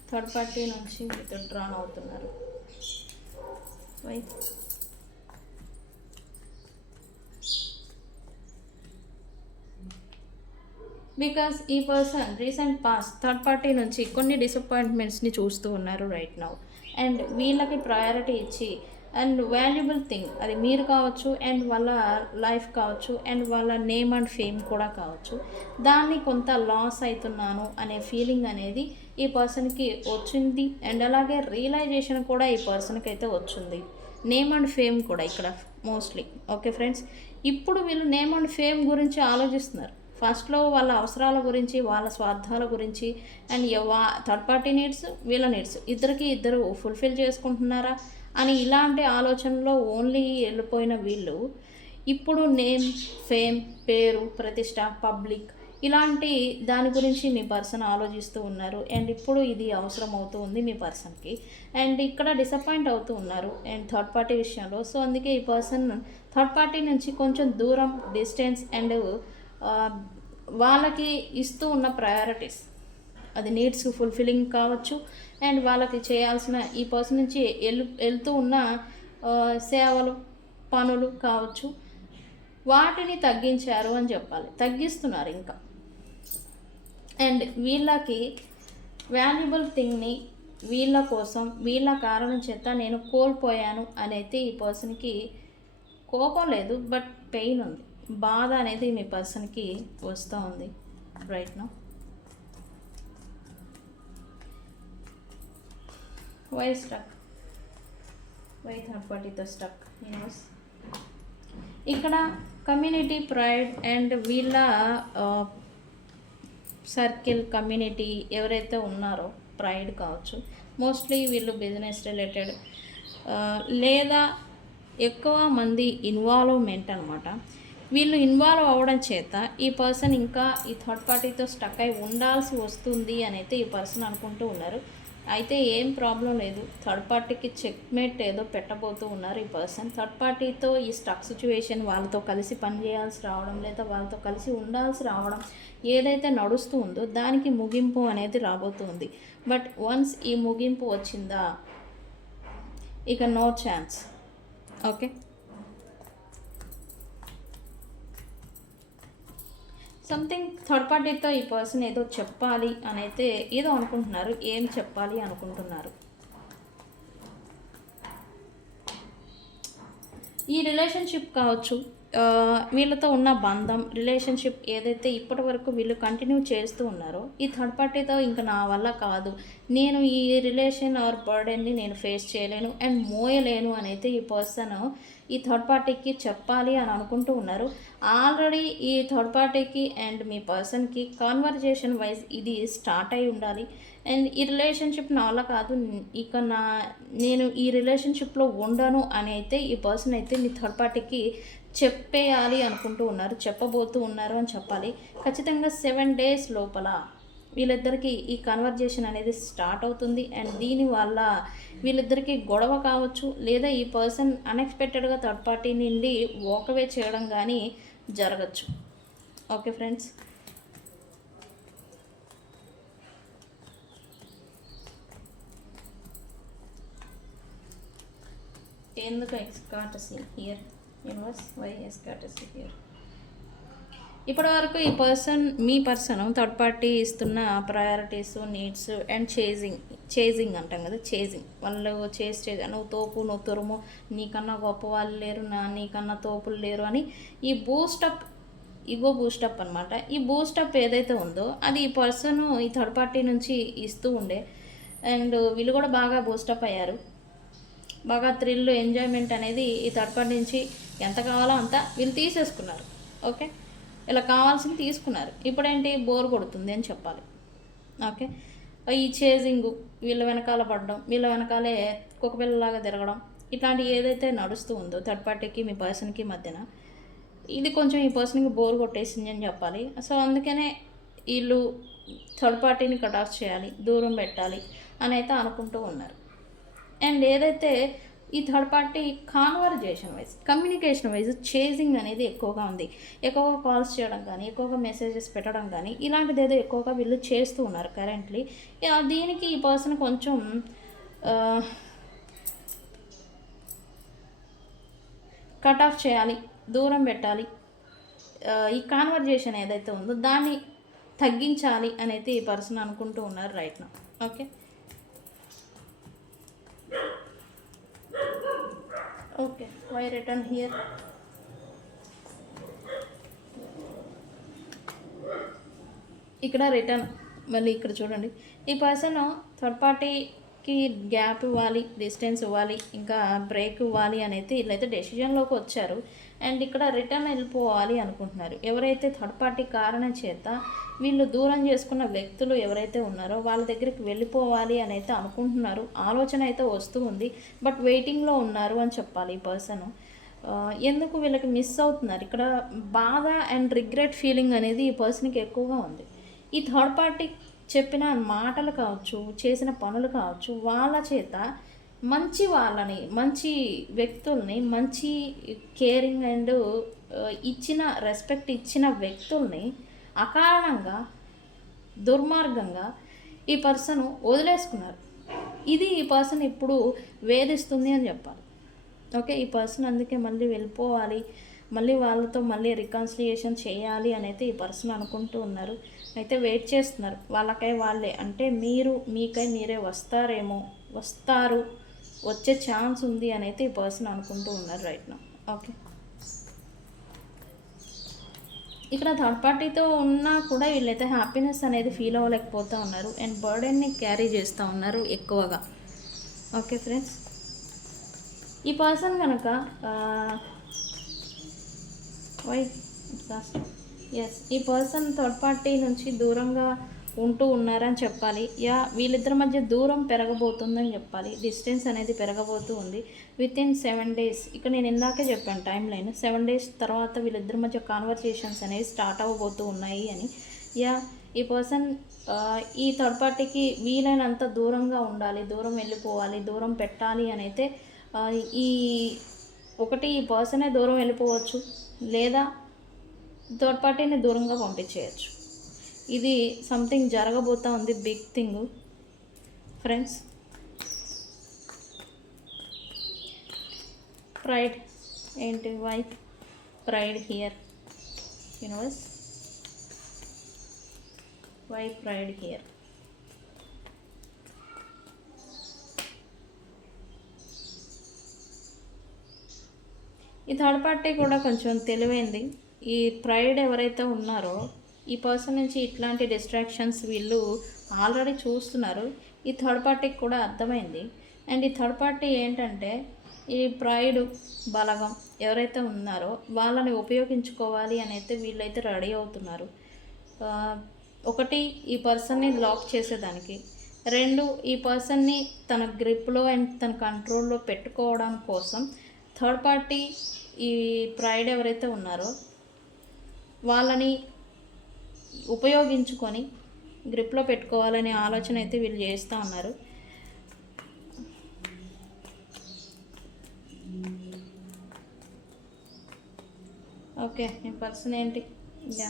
థర్డ్ పార్టీ నుంచి విత్డ్రాన్ అవుతున్నారు? వై? బికాస్ ఈ person recent past third party నుంచి కొన్ని డిసప్పాయింట్మెంట్స్ని చూస్తూ ఉన్నారు రైట్ నౌ. అండ్ వీళ్ళకి ప్రయారిటీ ఇచ్చి అండ్ వాల్యుబుల్ థింగ్ అది మీరు కావచ్చు అండ్ వాళ్ళ లైఫ్ కావచ్చు అండ్ వాళ్ళ నేమ్ అండ్ ఫేమ్ కూడా కావచ్చు, దాన్ని కొంత లాస్ అవుతున్నాను అనే ఫీలింగ్ అనేది ఈ పర్సన్కి వచ్చింది. అండ్ అలాగే రియలైజేషన్ కూడా ఈ పర్సన్కి అయితే వచ్చింది. నేమ్ అండ్ ఫేమ్ కూడా ఇక్కడ మోస్ట్లీ. ఓకే ఫ్రెండ్స్, ఇప్పుడు వీళ్ళు నేమ్ అండ్ ఫేమ్ గురించి ఆలోచిస్తున్నారు. ఫస్ట్లో వాళ్ళ అవసరాల గురించి, వాళ్ళ స్వార్థాల గురించి అండ్ థర్డ్ పార్టీ నీడ్స్, వీళ్ళ నీడ్స్ ఇద్దరు ఫుల్ఫిల్ చేసుకుంటున్నారా అని ఇలాంటి ఆలోచనలో ఓన్లీ వెళ్ళిపోయిన వీళ్ళు ఇప్పుడు నేమ్, ఫేమ్, పేరు, ప్రతిష్ట, పబ్లిక్ ఇలాంటి దాని గురించి మీ పర్సన్ ఆలోచిస్తూ ఉన్నారు. అండ్ ఇప్పుడు ఇది అవసరం అవుతూ ఉంది మీ పర్సన్కి. అండ్ ఇక్కడ డిసప్పాయింట్ అవుతూ ఉన్నారు అండ్ థర్డ్ పార్టీ విషయంలో. సో అందుకే ఈ పర్సన్ థర్డ్ పార్టీ నుంచి కొంచెం దూరం, డిస్టెన్స్ అండ్ వాళ్ళకి ఇస్తూ ఉన్న ప్రయారిటీస్, అది నీడ్స్ ఫుల్ఫిల్లింగ్ కావచ్చు అండ్ వాళ్ళకి చేయాల్సిన ఈ పర్సన్ నుంచి వెళ్తూ ఉన్న సేవలు, పనులు కావచ్చు, వాటిని తగ్గించారు అని చెప్పాలి. తగ్గిస్తున్నారు ఇంకా. అండ్ వీళ్ళకి వాల్యుబుల్ థింగ్ని వీళ్ళ కోసం, వీళ్ళ కారణం చేత నేను కోల్పోయాను అనేది ఈ పర్సన్కి కోపం లేదు, బట్ పెయిన్ ఉంది, బాధ అనేది మీ పర్సన్కి వస్తూ ఉంది right now. Why stuck? Why third పార్టీతో స్టక్? యూనివర్స్ ఇక్కడ కమ్యూనిటీ ప్రైడ్ అండ్ వీళ్ళ సర్కిల్ కమ్యూనిటీ ఎవరైతే ఉన్నారో ప్రైడ్ కావచ్చు, మోస్ట్లీ వీళ్ళు బిజినెస్ రిలేటెడ్ లేదా ఎక్కువ మంది ఇన్వాల్వ్మెంట్ అనమాట. వీళ్ళు ఇన్వాల్వ్ అవ్వడం చేత ఈ పర్సన్ ఇంకా ఈ థర్డ్ పార్టీతో స్టక్ అయి ఉండాల్సి వస్తుంది అని అయితే ఈ పర్సన్ అనుకుంటూ ఉన్నారు. అయితే ఏం ప్రాబ్లం లేదు, థర్డ్ పార్టీకి చెక్మేట్ ఏదో పెట్టబోతూ ఉన్నారు ఈ పర్సన్. థర్డ్ పార్టీతో ఈ స్టక్ సిచ్యువేషన్, వాళ్ళతో కలిసి పనిచేయాల్సి రావడం లేదా వాళ్ళతో కలిసి ఉండాల్సి రావడం ఏదైతే నడుస్తూ ఉందో దానికి ముగింపు అనేది రాబోతుంది. బట్ వన్స్ ఈ ముగింపు వచ్చిందా ఇక no chance. Okay, something third పార్టీతో ఈ పర్సన్ ఏదో చెప్పాలి అని అయితే ఏదో అనుకుంటున్నారు. ఏం చెప్పాలి అనుకుంటున్నారు? ఈ రిలేషన్షిప్ కావచ్చు, వీళ్ళతో ఉన్న బంధం రిలేషన్షిప్ ఏదైతే ఇప్పటి వరకు వీళ్ళు కంటిన్యూ చేస్తూ ఉన్నారో ఈ థర్డ్ పార్టీతో ఇంకా నా వల్ల కాదు, నేను ఈ రిలేషన్ ఆర్ బర్డెన్ని నేను ఫేస్ చేయలేను అండ్ మోయలేను అని అయితే ఈ పర్సన్ ఈ థర్డ్ పార్టీకి చెప్పాలి అని అనుకుంటూ ఉన్నారు. ఆల్రెడీ ఈ థర్డ్ పార్టీకి అండ్ మీ పర్సన్కి కాన్వర్జేషన్ వైజ్ ఇది స్టార్ట్ అయి ఉండాలి. అండ్ ఈ రిలేషన్షిప్ నా వల్ల కాదు, ఇక నేను ఈ రిలేషన్షిప్లో ఉండను అని అయితే ఈ పర్సన్ అయితే మీ థర్డ్ పార్టీకి చెప్పేయాలి అనుకుంటూ ఉన్నారు, చెప్పబోతూ ఉన్నారు అని చెప్పాలి. ఖచ్చితంగా 7 days లోపల వీళ్ళిద్దరికీ ఈ కన్వర్జేషన్ అనేది స్టార్ట్ అవుతుంది. అండ్ దీనివల్ల వీళ్ళిద్దరికీ గొడవ కావచ్చు, లేదా ఈ పర్సన్ అన్ఎక్స్పెక్టెడ్గా థర్డ్ పార్టీ నుండి వాకవే చేయడం కానీ జరగచ్చు. ఓకే ఫ్రెండ్స్, ఎందుకు ఎక్స్కాటసీ హియర్ యూనివర్స్, వై ఎక్స్కాటసీ హియర్? ఇప్పటి వరకు ఈ మీ పర్సన్ థర్డ్ పార్టీ ఇస్తున్న ప్రయారిటీస్, నీడ్స్ అండ్ చేజింగ్ అంటాం కదా, చేజింగ్ వాళ్ళు చేసి నువ్వు తోపు, నువ్వు తురుము, నీకన్నా గొప్ప వాళ్ళు లేరు, నీకన్నా తోపులు లేరు అని ఈ ఈగో బూస్టప్ అనమాట. ఈ బూస్టప్ ఏదైతే ఉందో అది ఈ పర్సన్ ఈ థర్డ్ పార్టీ నుంచి ఇస్తూ ఉండే. అండ్ వీళ్ళు కూడా బాగా బూస్టప్ అయ్యారు, బాగా థ్రిల్ ఎంజాయ్మెంట్ అనేది ఈ థర్డ్ పార్టీ నుంచి ఎంత కావాలో అంత వీళ్ళు తీసేసుకున్నారు. ఓకే, ఇలా కావాల్సింది తీసుకున్నారు. ఇప్పుడేంటి, బోర్ కొడుతుంది అని చెప్పాలి. ఓకే, ఈ చేజింగ్, వీళ్ళ వెనకాల పడడం, వీళ్ళ వెనకాలే కుక్కపిల్లలాగా తిరగడం, ఇట్లాంటివి ఏదైతే నడుస్తూ ఉందో థర్డ్ పార్టీకి మీ పర్సన్కి మధ్యన, ఇది కొంచెం ఈ పర్సన్కి బోర్ కొట్టేసింది అని చెప్పాలి. సో అందుకనే వీళ్ళు థర్డ్ పార్టీని కట్ ఆఫ్ చేయాలి, దూరం పెట్టాలి అని అయితే అనుకుంటూ ఉన్నారు. అండ్ ఏదైతే ఈ third party conversation wise, communication wise chasing అనేది ఎక్కువగా ఉంది. ఎక్కువగా కాల్స్ చేయడం కానీ, ఎక్కువగా మెసేజెస్ పెట్టడం కానీ, ఇలాంటిది ఏదో ఎక్కువగా వీళ్ళు చేస్తూ ఉన్నారు కరెంట్లీ. దీనికి ఈ పర్సన్ కొంచెం కట్ ఆఫ్ చేయాలి, దూరం పెట్టాలి, ఈ కాన్వర్జేషన్ ఏదైతే ఉందో దాన్ని తగ్గించాలి అని అయితే ఈ పర్సన్ అనుకుంటూ ఉన్నారు right now. Okay, okay, why return here? ఇక్కడ రిటర్న్, మళ్ళీ ఇక్కడ చూడండి, ఈ పర్సన్ థర్డ్ పార్టీకి గ్యాప్ ఇవ్వాలి, డిస్టెన్స్ ఇవ్వాలి, ఇంకా బ్రేక్ ఇవ్వాలి అని అయితే వీళ్ళైతే డెసిషన్లోకి వచ్చారు. అండ్ ఇక్కడ రిటర్న్ వెళ్ళిపోవాలి అనుకుంటున్నారు. ఎవరైతే థర్డ్ పార్టీ కారణం చేత వీళ్ళు దూరం చేసుకున్న వ్యక్తులు ఎవరైతే ఉన్నారో వాళ్ళ దగ్గరికి వెళ్ళిపోవాలి అని అయితే అనుకుంటున్నారు. ఆలోచన అయితే వస్తూ ఉంది, బట్ వెయిటింగ్లో ఉన్నారు అని చెప్పాలి ఈ పర్సన్. ఎందుకు వీళ్ళకి మిస్ అవుతున్నారు, ఇక్కడ బాధ అండ్ రిగ్రెట్ ఫీలింగ్ అనేది ఈ పర్సన్కి ఎక్కువగా ఉంది. ఈ థర్డ్ పార్టీ చెప్పిన మాటలు కావచ్చు, చేసిన పనులు కావచ్చు, వాళ్ళ చేత వాళ్ళని, మంచి వ్యక్తుల్ని, మంచి కేరింగ్ అండ్ రెస్పెక్ట్ ఇచ్చిన వ్యక్తుల్ని అకారణంగా, దుర్మార్గంగా ఈ పర్సన్ వదిలేసుకున్నారు. ఇది ఈ పర్సన్ ఇప్పుడు వేధిస్తుంది అని చెప్పాలి. ఓకే, ఈ పర్సన్ అందుకే మళ్ళీ వెళ్ళిపోవాలి, మళ్ళీ వాళ్ళతో మళ్ళీ రికన్సిలియేషన్ చేయాలి అని అయితే ఈ పర్సన్ అనుకుంటూ ఉన్నారు. అయితే వెయిట్ చేస్తున్నారు వాళ్ళకై వాళ్ళే, అంటే మీకై మీరే వస్తారు, వచ్చే ఛాన్స్ ఉంది అని అయితే ఈ పర్సన్ అనుకుంటూ ఉన్నారు రైట్ నౌ. ఓకే, ఇక్కడ థర్డ్ పార్టీతో ఉన్నా కూడా వీళ్ళైతే హ్యాపీనెస్ అనేది ఫీల్ అవ్వలేకపోతూ ఉన్నారు అండ్ బర్డెన్ని క్యారీ చేస్తూ ఉన్నారు ఎక్కువగా. ఓకే ఫ్రెండ్స్, ఈ పర్సన్ కనుక ఈ పర్సన్ థర్డ్ పార్టీ నుంచి దూరంగా ఉంటూ ఉన్నారని చెప్పాలి. వీళ్ళిద్దరి మధ్య దూరం పెరగబోతుందని చెప్పాలి. డిస్టెన్స్ అనేది పెరగబోతూ ఉంది వితిన్ 7 days. ఇక్కడ నేను ఇందాకే చెప్పాను టైం లైన్, 7 days తర్వాత వీళ్ళిద్దరి మధ్య కాన్వర్సేషన్స్ అనేవి స్టార్ట్ అవ్వబోతూ ఉన్నాయి అని. ఈ పర్సన్ ఈ థర్డ్ పార్టీకి వీలైనంత దూరంగా ఉండాలి, దూరం వెళ్ళిపోవాలి, దూరం పెట్టాలి అని అయితే ఈ పర్సనే దూరం వెళ్ళిపోవచ్చు, లేదా థర్డ్ పార్టీని దూరంగా పంపించేయచ్చు. ఇది సంథింగ్ జరగబోతా ఉంది, బిగ్ థింగ్ ఫ్రెండ్స్. ప్రైడ్ ఏంటి, why pride here universe, why pride here? ఈ థర్డ్ పార్టీ కూడా కొంచెం తెలివైంది. ఈ ప్రైడ్ ఎవరైతే ఉన్నారో ఈ పర్సన్ నుంచి ఇట్లాంటి డిస్ట్రాక్షన్స్ వీళ్ళు ఆల్రెడీ చూస్తున్నారు. ఈ థర్డ్ పార్టీకి కూడా అర్థమైంది. అండ్ ఈ థర్డ్ పార్టీ ఏంటంటే ఈ ప్రైడ్ బలగం ఎవరైతే ఉన్నారో వాళ్ళని ఉపయోగించుకోవాలి అని అయితే వీళ్ళైతే రెడీ అవుతున్నారు. ఒకటి, ఈ పర్సన్ని లాక్ చేసేదానికి. రెండు, ఈ పర్సన్ని తన గ్రిప్లో అండ్ తన కంట్రోల్లో పెట్టుకోవడం కోసం థర్డ్ పార్టీ ఈ ప్రైడ్ ఎవరైతే ఉన్నారో వాళ్ళని ఉపయోగించుకొని గ్రిప్లో పెట్టుకోవాలనే ఆలోచన అయితే వీళ్ళు చేస్తూ ఉన్నారు. ఓకే, మీ పర్సన్ ఏంటి? యా,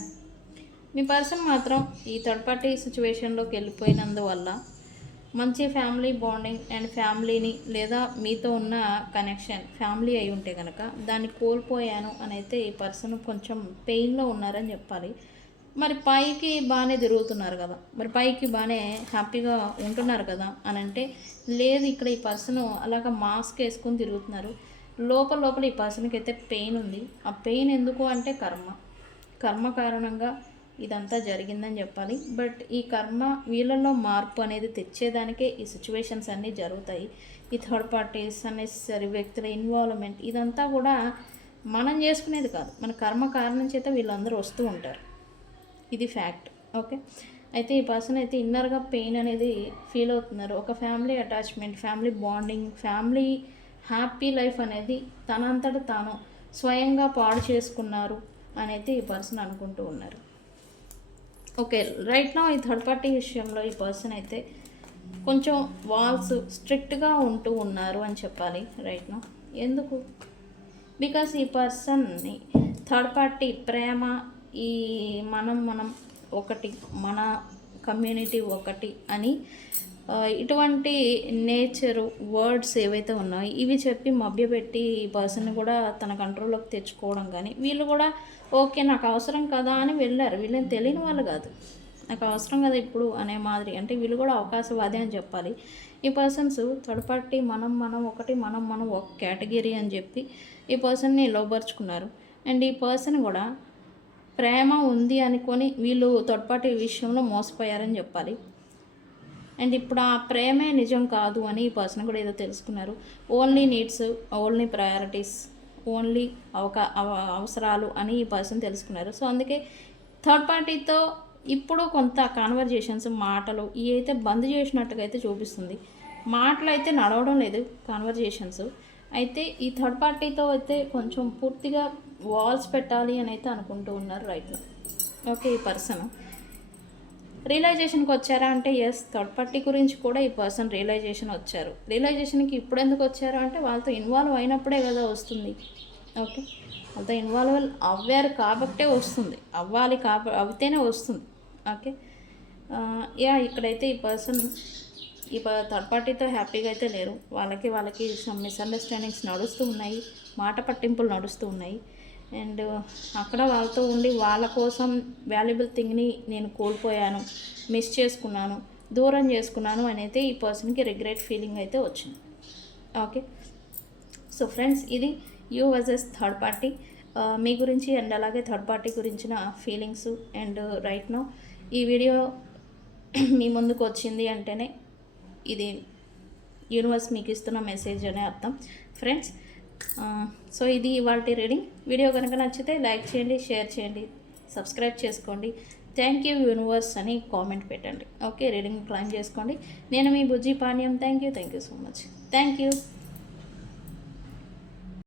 మీ పర్సన్ మాత్రం ఈ థర్డ్ పార్టీ సిచ్యువేషన్లోకి వెళ్ళిపోయినందువల్ల మంచి ఫ్యామిలీ బాండింగ్ అండ్ ఫ్యామిలీని లేదా మీతో ఉన్న కనెక్షన్ ఫ్యామిలీ అయి ఉంటే కనుక దాన్ని కోల్పోయాను అని అయితే ఈ పర్సన్ కొంచెం పెయిన్లో ఉన్నారని చెప్పాలి. మరి పైకి బాగానే తిరుగుతున్నారు కదా, మరి పైకి బాగానే హ్యాపీగా ఉంటున్నారు కదా అని అంటే లేదు, ఇక్కడ ఈ పర్సన్ అలాగ మాస్క్ వేసుకొని తిరుగుతున్నారు. లోపల ఈ పర్సన్కి అయితే పెయిన్ ఉంది. ఆ పెయిన్ ఎందుకు అంటే కర్మ కారణంగా ఇదంతా జరిగిందని చెప్పాలి. బట్ ఈ కర్మ వీళ్ళల్లో మార్పు అనేది తెచ్చేదానికే ఈ సిచ్యువేషన్స్ అన్నీ జరుగుతాయి. ఈ థర్డ్ పార్టీస్ అన్నెసరీ వ్యక్తుల ఇన్వాల్వ్మెంట్ ఇదంతా కూడా మనం చేసుకునేది కాదు, మన కర్మ కారణం చేత వీళ్ళందరూ వస్తూ ఉంటారు. ఇది ఫ్యాక్ట్. ఓకే, అయితే ఈ పర్సన్ అయితే ఇన్నర్గా పెయిన్ అనేది ఫీల్ అవుతున్నారు. ఒక family attachment, family bonding, family happy life అనేది తనంతట తాను స్వయంగా పాడు చేసుకున్నారు అని అయితే ఈ పర్సన్ అనుకుంటూ ఉన్నారు. ఓకే, రైట్ నా ఈ థర్డ్ పార్టీ విషయంలో ఈ పర్సన్ అయితే కొంచెం వాల్స్ స్ట్రిక్ట్గా ఉంటూ ఉన్నారు అని చెప్పాలి రైట్ నా. ఎందుకు? బికాస్ ఈ పర్సన్ని థర్డ్ పార్టీ ప్రేమ, ఈ మనం ఒకటి, మన కమ్యూనిటీ ఒకటి అని ఇటువంటి నేచరు వర్డ్స్ ఏవైతే ఉన్నాయో ఇవి చెప్పి మభ్యపెట్టి ఈ పర్సన్ని కూడా తన కంట్రోల్లోకి తెచ్చుకోవడం. కానీ వీళ్ళు కూడా ఓకే నాకు అవసరం కదా అని వెళ్ళారు. వీళ్ళని తెలియని వాళ్ళు కాదు, నాకు అవసరం కదా ఇప్పుడు అనే మాదిరి. అంటే వీళ్ళు కూడా అవకాశవాది అని చెప్పాలి. ఈ పర్సన్స్ థర్డ్ పార్టీ మనం ఒకటి, మనం ఒక కేటగిరీ అని చెప్పి ఈ పర్సన్ని లోబర్చుకున్నారు. అండ్ ఈ పర్సన్ కూడా ప్రేమ ఉంది అనుకొని వీళ్ళు థర్డ్ పార్టీ విషయంలో మోసపోయారని చెప్పాలి. అండ్ ఇప్పుడు ఆ ప్రేమే నిజం కాదు అని ఈ పర్సన్ కూడా ఏదో తెలుసుకున్నారు. Only needs, only priorities, only అవసరాలు అని ఈ పర్సన్ తెలుసుకున్నారు. సో అందుకే థర్డ్ పార్టీతో ఇప్పుడు కొంత కాన్వర్జేషన్స్, మాటలు ఇవి అయితే బంద్ చేసినట్టుగా అయితే చూపిస్తుంది. మాటలు అయితే నడవడం లేదు, కాన్వర్జేషన్స్ అయితే ఈ థర్డ్ పార్టీతో అయితే కొంచెం పూర్తిగా వాల్స్ పెట్టాలి అని అయితే అనుకుంటూ ఉన్నారు రైట్లో. ఓకే, ఈ పర్సన్ రియలైజేషన్కి వచ్చారా అంటే ఎస్, థర్డ్ పార్టీ గురించి కూడా ఈ పర్సన్ రియలైజేషన్ వచ్చారు. రియలైజేషన్కి ఇప్పుడు ఎందుకు వచ్చారు అంటే వాళ్ళతో ఇన్వాల్వ్ అయినప్పుడే కదా వస్తుంది. ఓకే, వాళ్ళతో ఇన్వాల్వ్ అవ్వారు కాబట్టే వస్తుంది, అవితేనే వస్తుంది. ఓకే, ఇక్కడైతే ఈ పర్సన్ ఈ థర్డ్ పార్టీతో హ్యాపీగా అయితే లేరు. వాళ్ళకి సమ్ మిస్అండర్స్టాండింగ్స్ నడుస్తూ ఉన్నాయి, మాట పట్టింపులు నడుస్తూ ఉన్నాయి. అండ్ అక్కడ వాళ్ళతో ఉండి వాళ్ళ కోసం వాల్యుబుల్ థింగ్ని నేను కోల్పోయాను, మిస్ చేసుకున్నాను, దూరం చేసుకున్నాను అని అయితే ఈ పర్సన్కి రిగ్రెట్ ఫీలింగ్ అయితే వచ్చింది. ఓకే, సో ఫ్రెండ్స్, ఇది యూ వర్సెస్ థర్డ్ పార్టీ మీ గురించి అండ్ అలాగే థర్డ్ పార్టీ గురించిన ఫీలింగ్స్. అండ్ రైట్ నో ఈ వీడియో మీ ముందుకు వచ్చింది అంటేనే ఇది యూనివర్స్ మీకు ఇస్తున్న మెసేజ్ అనే అర్థం ఫ్రెండ్స్. సో ఇది ఇవాల్టి రీడింగ్. వీడియో కనుక నచ్చితే లైక్ చేయండి, షేర్ చేయండి, సబ్స్క్రైబ్ చేసుకోండి. థ్యాంక్ యూ యూనివర్స్ అని కామెంట్ పెట్టండి. ఓకే, రీడింగ్ క్లైమ్ చేసుకోండి. నేను మీ Bujji Panyam. Thank you so much. Thank you.